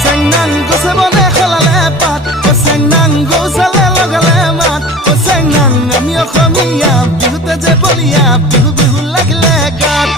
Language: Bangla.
চেংনাং গছে বনে খলালে পাত চেংনাং গৌচালে লগালে মাত চেংনাং আমি অসমীয়া বিহুতে যে বলিয়া বিহু বিহু লাগিলে গাত